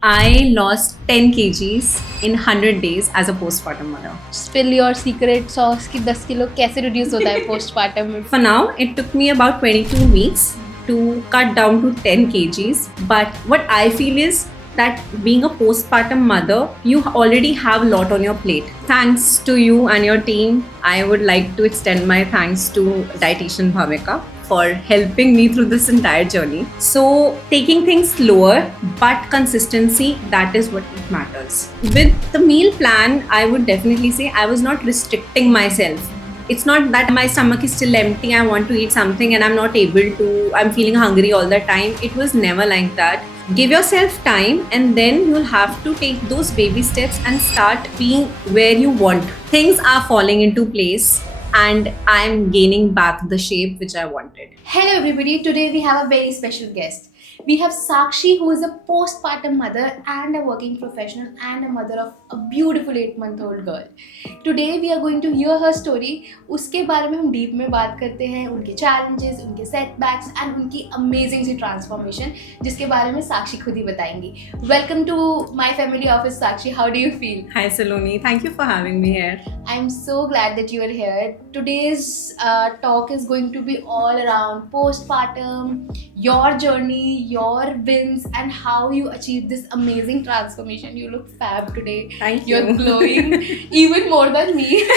I lost 10 kgs in 100 days as a postpartum mother. Spill your secret sauce कि 10 kilo कैसे reduce होता है postpartum में? For now, it took me about 22 weeks to cut down to 10 kgs. But what I feel is that being a postpartum mother, you already have a lot on your plate. Thanks to you and your team. I would like to extend my thanks to dietitian Bhavika for helping me through this entire journey. So, taking things slower but consistency, that is what it matters. With the meal plan, I would definitely say I was not restricting myself. It's not that my stomach is still empty, I want to eat something and I'm not able to, I'm feeling hungry all the time. It was never like that. Give yourself time and then you'll have to take those baby steps and start being where you want. Things are falling into place and I'm gaining back the shape which I wanted. Hello everybody, today we have a very special guest. We have Sakshi, who is a postpartum mother and a working professional and a mother of a beautiful 8-month-old girl. Today we are going to hear her story. उसके बारे में हम deep में बात करते हैं, उनके challenges, उनके setbacks and उनकी amazing सी transformation, जिसके बारे में साक्षी खुद ही बताएंगी. Welcome to my family office, Sakshi. How do you feel? Hi Saloni, thank you for having me here. I'm so glad that you are here. Today's talk is going to be all around postpartum, your journey, your wins, and how you achieved this amazing transformation. You look fab today. Thank you. You're glowing even more than me,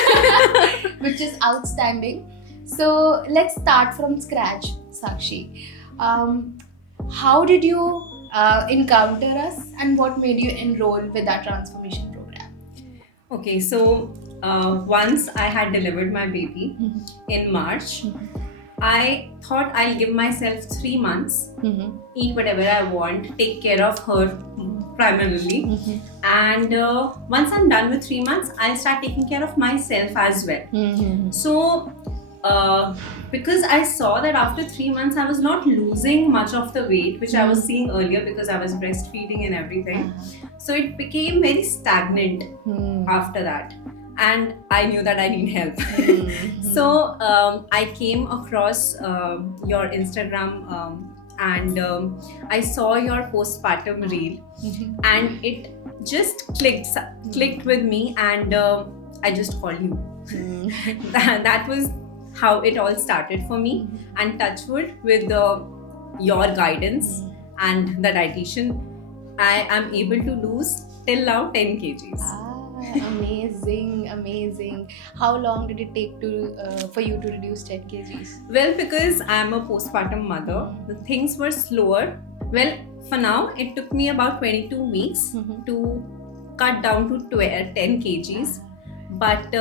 which is outstanding. So let's start from scratch, Sakshi. How did you encounter us, and what made you enroll with our transformation program? Okay, so once I had delivered my baby in March, I thought I'll give myself 3 months, eat whatever I want, take care of her primarily. And once I'm done with 3 months, I'll start taking care of myself as well. So, because I saw that after 3 months, I was not losing much of the weight, which I was seeing earlier because I was breastfeeding and everything. So, it became very stagnant after that. And I knew that I need help. So I came across your Instagram and I saw your postpartum reel and it just clicked with me and I just called you. That was how it all started for me. And touchwood with your guidance and the dietitian, I am able to lose till now 10 kgs. Amazing. How long did it take for you to reduce 10 kgs? Well, because I'm a postpartum mother, the things were slower. Well, for now, it took me about 22 weeks to cut down to 10 kgs. But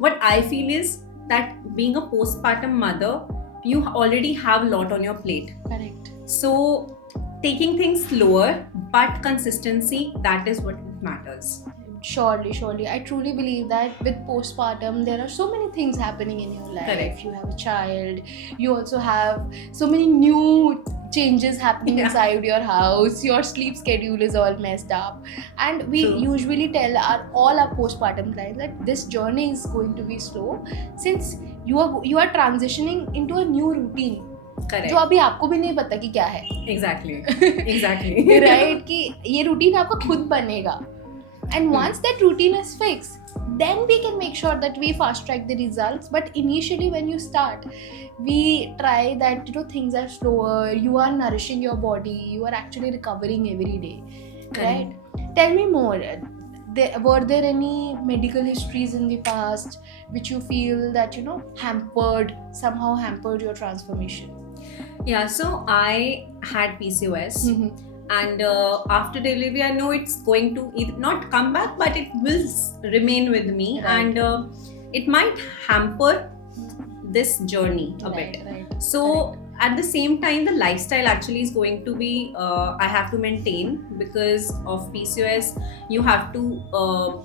what I feel is that being a postpartum mother, you already have a lot on your plate. Correct. So, taking things slower, but consistency, that is what matters. Surely. I truly believe that with postpartum, there are so many things happening in your life. Correct. You have a child, you also have so many new changes happening inside your house. Your sleep schedule is all messed up. And we usually tell all our postpartum clients that this journey is going to be slow since you are transitioning into a new routine. Correct. जो अभी आपको भी नहीं पता कि क्या है. Exactly. Right? कि ये routine आपका खुद बनेगा. And once that routine is fixed, then we can make sure that we fast track the results. But initially when you start, we try that things are slower, you are nourishing your body, you are actually recovering every day. Right? Tell me more. Were there any medical histories in the past which you feel that somehow hampered your transformation? Yeah, so I had PCOS. And after delivery, I know it's going to not come back, but it will remain with me. Right. And it might hamper this journey a bit. Right. So at the same time, the lifestyle actually is going to be, I have to maintain because of PCOS. You have to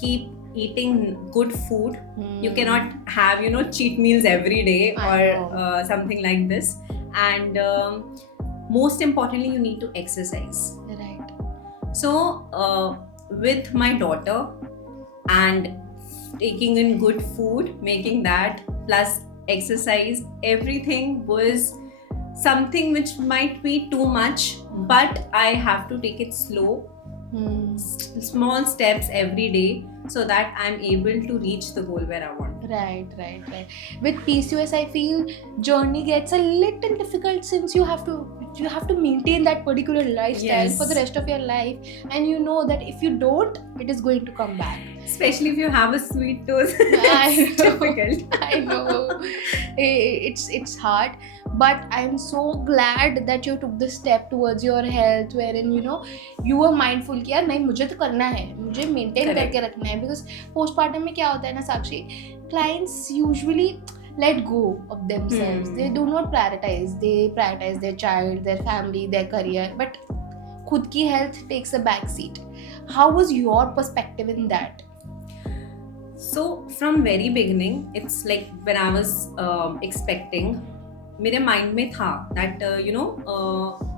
keep eating good food. You cannot have, cheat meals every day or something like this. And most importantly, you need to exercise. Right. So, with my daughter and taking in good food, making that plus exercise, everything was something which might be too much, but I have to take it slow, small steps every day, so that I'm able to reach the goal where I want. Right. With PCOS, I feel journey gets a little difficult since you have to maintain that particular lifestyle Yes. for the rest of your life, and you know that if you don't, it is going to come back. Especially if you have a sweet tooth. I It's know. difficult. I know. It's hard, but I'm so glad that you took the step towards your health, wherein you were mindful कि यार नहीं मुझे तो करना है, मुझे maintain Correct. करके रखना है, because postpartum में क्या होता है ना साक्षी, clients usually let go of themselves. They do not prioritize. They prioritize their child, their family, their career, but खुद की health takes a back seat. How was your perspective in that? So from very beginning, it's like when I was expecting, मेरे mind में था that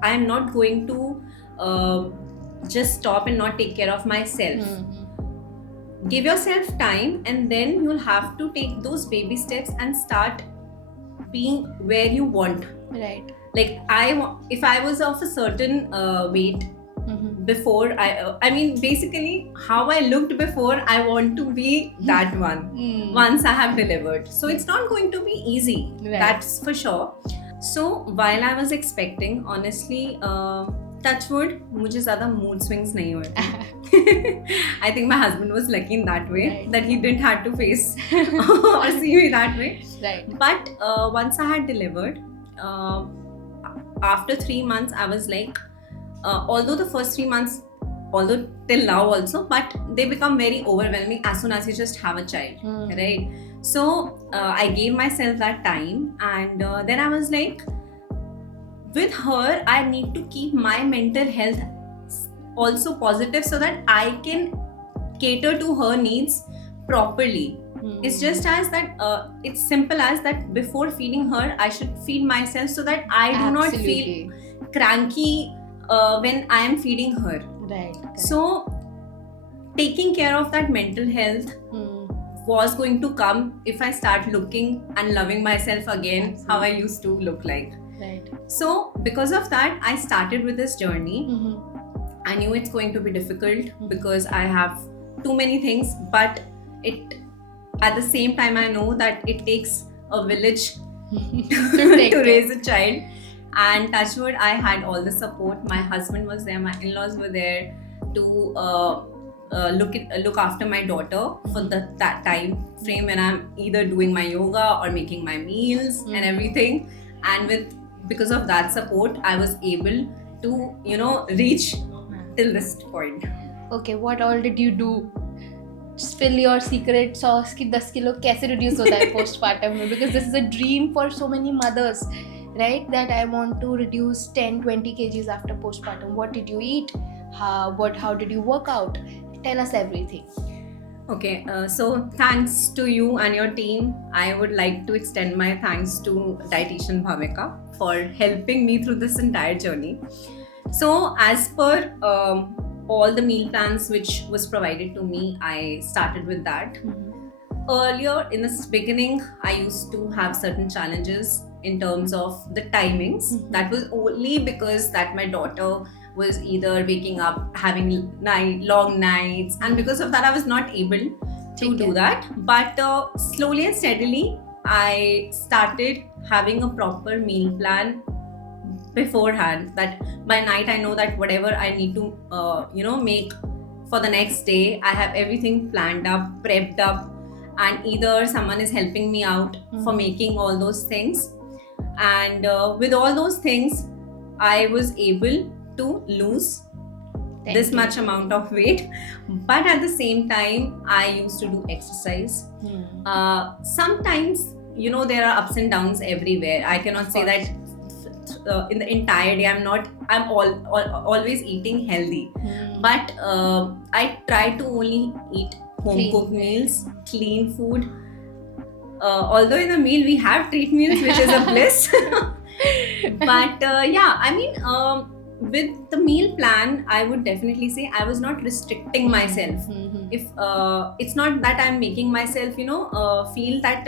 I am not going to just stop and not take care of myself. Give yourself time, and then you'll have to take those baby steps and start being where you want. Right. Like if I was of a certain weight before, I mean basically how I looked before, I want to be that one once I have delivered. So it's not going to be easy. Right. That's for sure. So while I was expecting, honestly, touch wood, मुझे ज़्यादा mood swings नहीं हुए. I think my husband was lucky in that way, Right. that he didn't have to face or see me that way. Right. But once I had delivered, after 3 months, I was like, although the first 3 months, although till now also, but they become very overwhelming as soon as you just have a child, right? So I gave myself that time, and then I was like, with her, I need to keep my mental health also positive so that I can cater to her needs properly. It's just as that, it's simple as that before feeding her, I should feed myself so that I do not feel cranky when I am feeding her. Right. So, taking care of that mental health was going to come if I start looking and loving myself again. Absolutely. How I used to look like. Right. So, because of that, I started with this journey. I knew it's going to be difficult because I have too many things, but at the same time, I know that it takes a village to raise a child. And touch wood, I had all the support. My husband was there, my in-laws were there to look after my daughter for that time frame when I'm either doing my yoga or making my meals and everything. And because of that support, I was able to reach till this point. Okay, what all did you do? Spill your secret sauce कि 10 kilo कैसे reduce होता है postpartum में, because this is a dream for so many mothers, right? That I want to reduce 10-20 kgs after postpartum. What did you eat? How did you work out? Tell us everything. Okay, so thanks to you and your team. I would like to extend my thanks to dietitian Bhavika for helping me through this entire journey. So as per all the meal plans which was provided to me, I started with that. Earlier in the beginning, I used to have certain challenges in terms of the timings. That was only because that my daughter was either waking up, having long nights, and because of that I was not able to do that. But slowly and steadily, I started having a proper meal plan beforehand, that by night I know that whatever I need to make for the next day, I have everything planned up, prepped up, and either someone is helping me out for making all those things. And with all those things, I was able to lose this much amount of weight. But at the same time, I used to do exercise. Sometimes there are ups and downs everywhere. I cannot say that in the entire day I'm always eating healthy, but I try to only eat home cooked meals, clean food. Although in the meal we have treat meals, which is a bliss. But with the meal plan, I would definitely say I was not restricting myself. If it's not that I'm making myself, feel that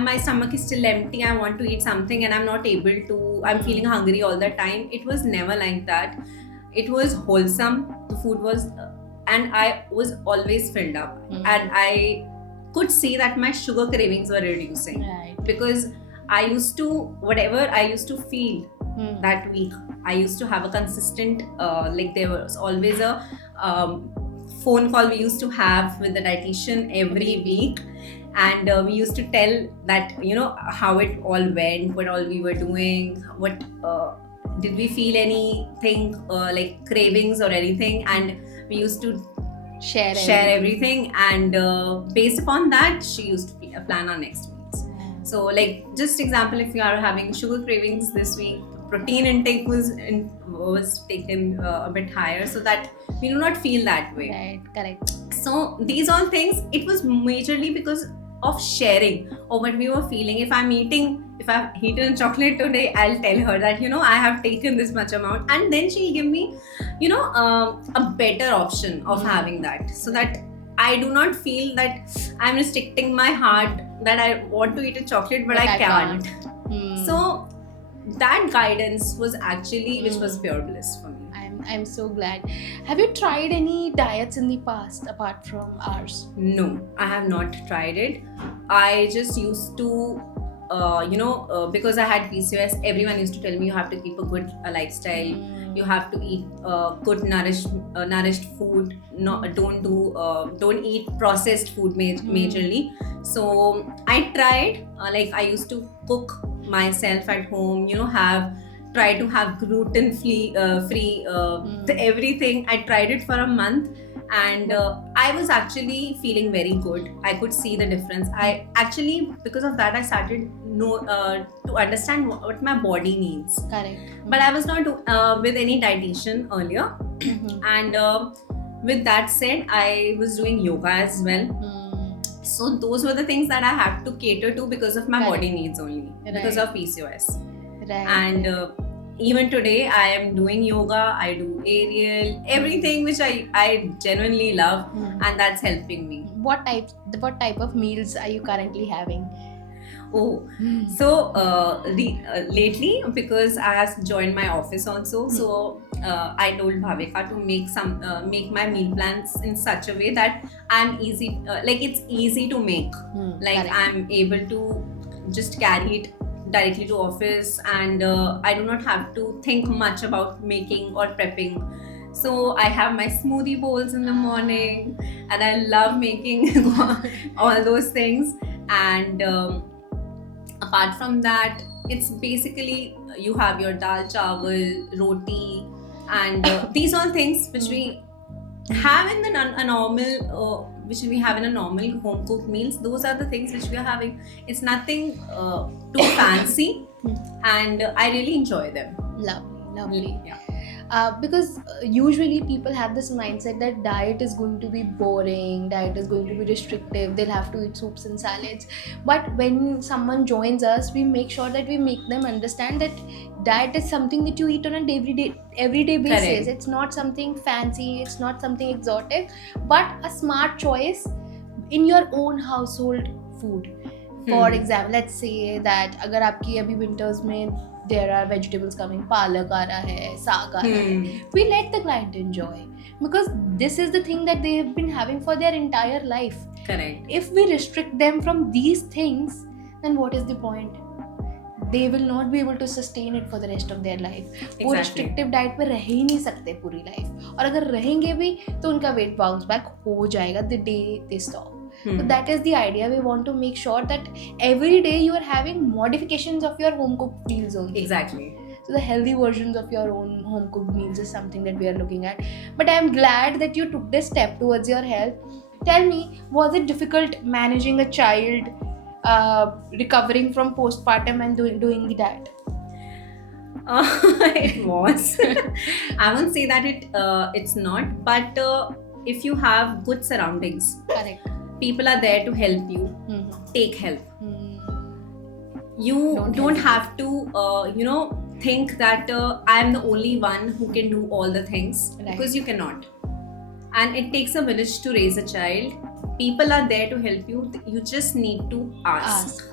my stomach is still empty, I want to eat something and I'm not able to, I'm feeling hungry all the time. It was never like that. It was wholesome. The food was, and I was always filled up. And I could see that my sugar cravings were reducing. Right. Because I used to, whatever I used to feel that week, I used to have a consistent, like there was always a phone call we used to have with the dietitian every week. And we used to tell that, how it all went, what all we were doing, what did we feel anything like cravings or anything. And we used to Share everything. And based upon that, she used to plan our next meals. So, like, just example, if you are having sugar cravings this week, protein intake was taken a bit higher, so that we do not feel that way. Right, correct. So these all things, it was majorly because of sharing or what we were feeling. If I've eaten chocolate today, I'll tell her that, I have taken this much amount, and then she'll give me, a better option of having that, so that I do not feel that I'm restricting my heart, that I want to eat a chocolate but I can't. So that guidance was actually which was pure bliss for me. I'm so glad. Have you tried any diets in the past apart from ours? No, I have not tried it. I just used to because I had PCOS, everyone used to tell me you have to keep a good lifestyle. You have to eat good nourished food. No, don't eat processed food majorly. So I tried. Like I used to cook myself at home. Try to have gluten free everything. I tried it for a month. And I was actually feeling very good. I could see the difference. I actually, because of that, I started to understand what my body needs. Correct. But I was not with any dietitian earlier. And with that said, I was doing yoga as well. So those were the things that I had to cater to because of my body needs only, because of PCOS. Right. And even today, I am doing yoga, I do aerial, everything which I genuinely love, and that's helping me. What type of meals are you currently having? So lately, because I have joined my office also, so I told Bhavika to make my meal plans in such a way that I'm easy, like it's easy to make. Like correct. I'm able to just carry it directly to office, and I do not have to think much about making or prepping. So I have my smoothie bowls in the morning, and I love making all those things. And apart from that, it's basically you have your dal chawal, roti, and these are things which we have in a normal which we have in a normal home cooked meals. Those are the things which we are having. It's nothing too fancy, and I really enjoy them. Lovely. Yeah. Because usually people have this mindset that diet is going to be boring, diet is going to be restrictive, they'll have to eat soups and salads. But when someone joins us, we make sure that we make them understand that diet is something that you eat on a everyday basis. Correct. It's not something fancy, it's not something exotic, but a smart choice in your own household food. For example, let's say that अगर आपकी अभी winters में there are vegetables coming, palak आ रहा है, saag आ रहा है, we let the client enjoy, because this is the thing that they have been having for their entire life. Correct. If we restrict them from these things, then what is the point? They will not be able to sustain it for the rest of their life. वो restrictive diet पे रह ही नहीं सकते पूरी life, और अगर रहेंगे भी तो उनका weight bounce back हो जाएगा the day they stop. So that is the idea. We want to make sure that every day you are having modifications of your home cooked meals only. Exactly. So the healthy versions of your own home cooked meals is something that we are looking at. But I am glad that you took this step towards your health. Tell me, was it difficult managing a child, recovering from postpartum and doing the diet? It was. I won't say that it's not, but if you have good surroundings, Correct. people are there to help you. Take help. You don't have to think that I am the only one who can do all the things, Right. because you cannot. And it takes a village to raise a child. People are there to help you. You just need to ask.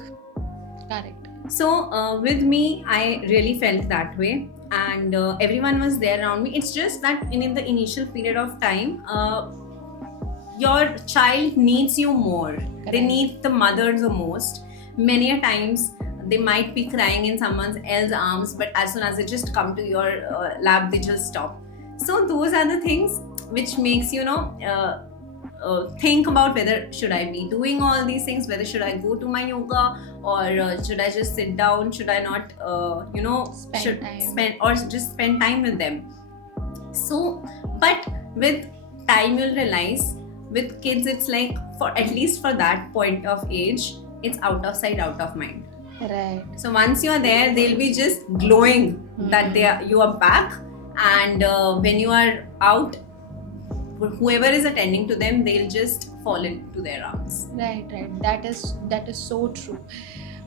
Correct. So with me, I really felt that way, and everyone was there around me. It's just that in the initial period of time, your child needs you more. They Correct. need the mother the most. Many a times they might be crying in someone else's arms, but as soon as they just come to your lap, they just stop. So those are the things which makes think about whether should I be doing all these things, whether should I go to my yoga, or should I just sit down, should I not Spend should time. spend time with them. So but with time you'll realize, with kids it's like, for at least for that point of age, it's out of sight, out of mind. Right. So once you are there, they'll be just glowing that you are back, and when you are out, whoever is attending to them, they'll just fall into their arms. Right. That is so true.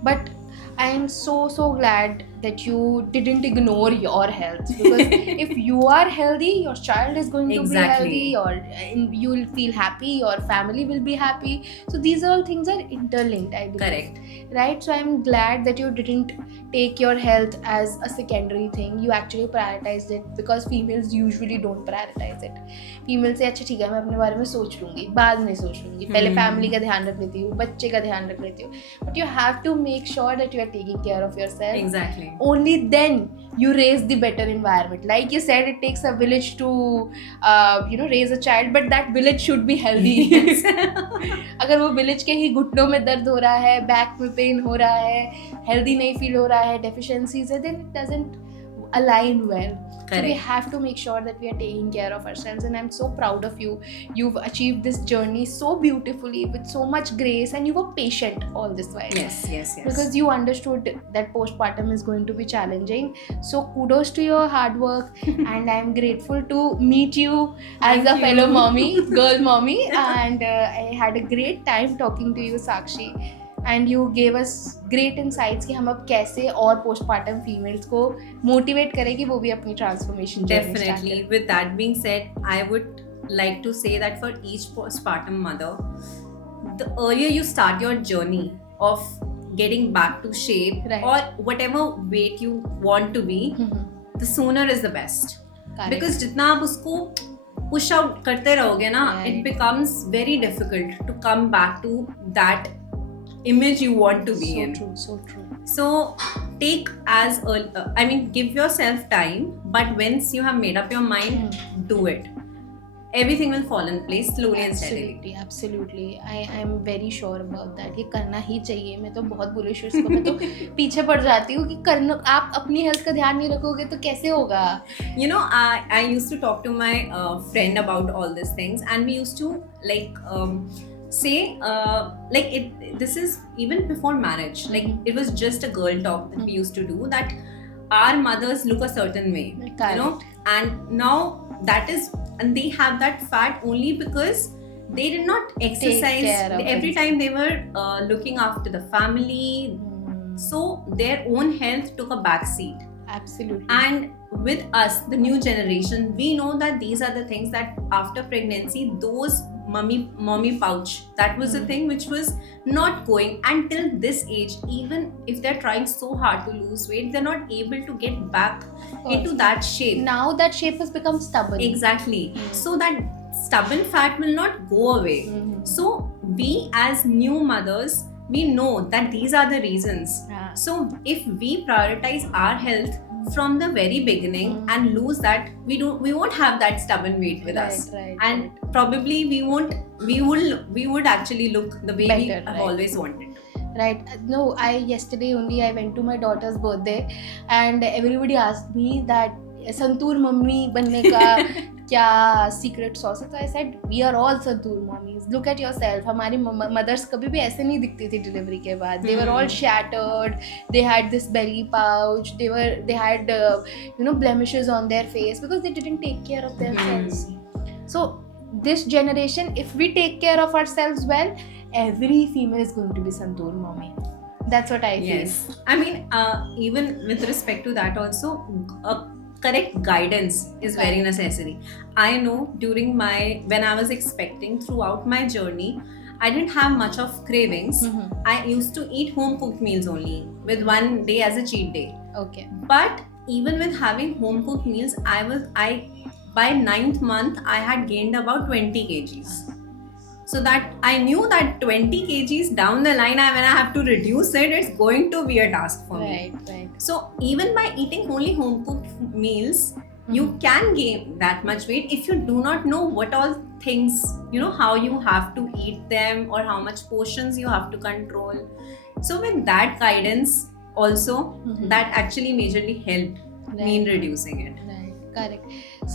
But I am so glad that you didn't ignore your health, because if you are healthy, your child is going to Exactly. be healthy, you will feel happy, your family will be happy. So these all things are interlinked, I believe. Correct. Right? So I'm glad that you didn't take your health as a secondary thing. You actually prioritized it, because females usually don't prioritize it. Females say अच्छा ठीक है, मैं अपने बारे में सोच लूंगी, बाद में सोच लूंगी, पहले फैमिली का ध्यान रख लेती हूँ, बच्चे का ध्यान रख लेती हूँ. But you have to make sure that you are taking care of yourself. Exactly. Only then you raise the better environment. Like you said, it takes a village to raise a child, but that village should be healthy. Yes. अगर वो village के ही घुटनों में दर्द हो रहा है, back में पेन हो रहा है, healthy नहीं feel हो रहा है, deficiencies है, then it doesn't align well. So we Correct. have to make sure that we are taking care of ourselves, and I'm so proud of you. You've achieved this journey so beautifully, with so much grace, and you were patient all this while. Yes. Because you understood that postpartum is going to be challenging. So kudos to your hard work, and I'm grateful to meet you as Thank a fellow you. mommy, girl mommy, and I had a great time talking to you, Sakshi. And you gave us great insights कि हम अब कैसे और postpartum females को motivate करें कि वो भी अपनी transformation journey start Definitely. करें. With that being said, I would like to say that for each postpartum mother, the earlier you start your journey of getting back to shape, Right. or whatever weight you want to be, the sooner is the best. Correct. Because जितना आप उसको push out करते रहोगे ना, Right. it becomes very difficult to come back to that image you want to be in. So true. So take give yourself time, but once you have made up your mind, do it. Everything will fall in place slowly and steadily. Absolutely. I am very sure about that. ये करना ही चाहिए. मैं तो बहुत bullish हूँ इसको. मैं तो पीछे पड़ जाती हूँ कि आप अपनी हेल्थ का ध्यान नहीं रखोगे तो कैसे होगा? I used to talk to my friend about all these things, and we used to say this is even before marriage. Like it was just a girl talk that we used to do, that our mothers look a certain way, Correct. and now that is, and they have that fat only because they did not exercise care of every it. time. They were looking after the family, so their own health took a back seat. Absolutely. And with us, the new generation, we know that these are the things that after pregnancy, those mommy pouch, that was the thing which was not going until this age. Even if they're trying so hard to lose weight, they're not able to get back into that shape. Now that shape has become stubborn. Exactly. So that stubborn fat will not go away. So we as new mothers, we know that these are the reasons. Yeah. So if we prioritize our health from the very beginning and lose that, we won't have that stubborn weight with us. Right. And probably we would actually look the way we Better, have right. always wanted. Right. No, yesterday only I went to my daughter's birthday, and everybody asked me that santoor mummy बनने का क्या secret sauce है. तो I said we are all santoor mommies. Look at yourself. हमारी mothers कभी भी ऐसे नहीं दिखती थी delivery के बाद. They were all shattered. They had this belly pouch. They had blemishes on their face because they didn't take care of themselves. So this generation, if we take care of ourselves well, every female is going to be santoor mommy. That's what I feel. Yes, I mean, even with respect to that also, a correct guidance is very Correct. necessary. I know during when I was expecting, throughout my journey, I didn't have much of cravings. Mhm. I used to eat home cooked meals only, with one day as a cheat day. Okay. But even with having home cooked meals, I by 9th month I had gained about 20 kgs. So that I knew that 20 kgs down the line, when I have to reduce it, it's going to be a task for me. Right. So even by eating only home cooked meals, you can gain that much weight if you do not know what all things, how you have to eat them or how much portions you have to control. So with that guidance also, Mhm. that actually majorly helped me in Right. reducing it. Right, correct.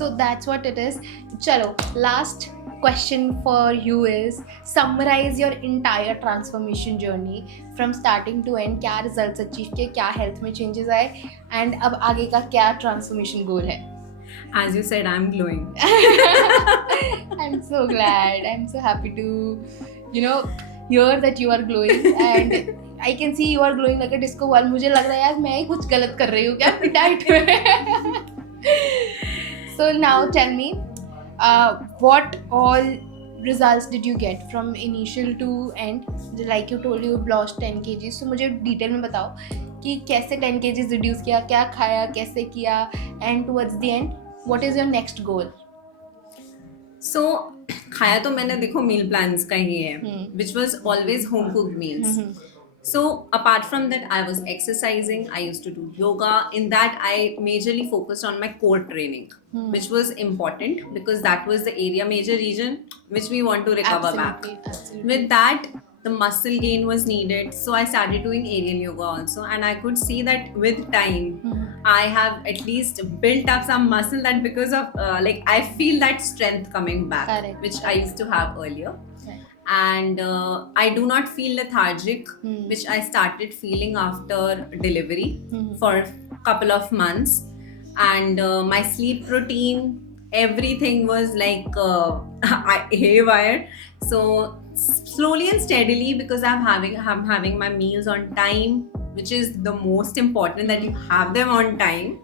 So that's what it is. Chalo, last question for you is summarize your entire transformation journey from starting to end. क्या results achieve किए, क्या health में changes आए, and अब आगे का क्या transformation goal है? As you said, I'm glowing. I'm so glad. I'm so happy to, hear that you are glowing, and I can see you are glowing like a disco ball. मुझे लग रहा है यार मैं ही कुछ गलत कर रही हूँ क्या अपनी डाइट में. So now tell me, what all results did you get from initial to end? Like you told, you've lost 10 kgs. So मुझे डिटेल में बताओ कि कैसे 10 kgs reduce किया, क्या खाया, कैसे किया, and towards the end, what is your next goal? So खाया तो मैंने देखो मील प्लान्स का ही है, which was always home cooked meals. So apart from that, I was exercising. I used to do yoga. In that, I majorly focused on my core training, which was important because that was the major region which we want to recover back. Absolutely. With that, the muscle gain was needed. So I started doing aerial yoga also, and I could see that with time, I have at least built up some muscle, that because of I feel that strength coming back, Correct. which I used to have earlier. Right. And I do not feel lethargic, which I started feeling after delivery for a couple of months. And my sleep routine, everything was like haywire. So slowly and steadily, because I'm having my meals on time, which is the most important, that you have them on time,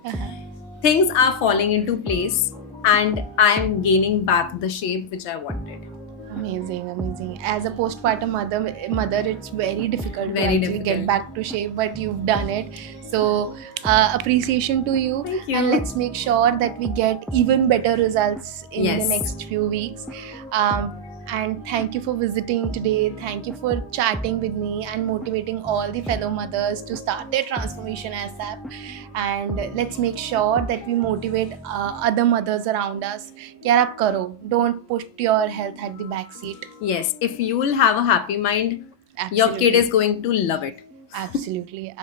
things are falling into place, and I'm gaining back the shape which I wanted. Amazing. As a postpartum mother, it's very difficult to Very actually get difficult. back to shape, but you've done it. So appreciation to you. Thank you. And let's make sure that we get even better results in Yes. the next few weeks. And thank you for visiting today. Thank you for chatting with me and motivating all the fellow mothers to start their transformation ASAP. And let's make sure that we motivate other mothers around us. Kyar aap karo. Don't push your health at the back seat. Yes, if you will have a happy mind, your kid Absolutely. is going to love it. Absolutely.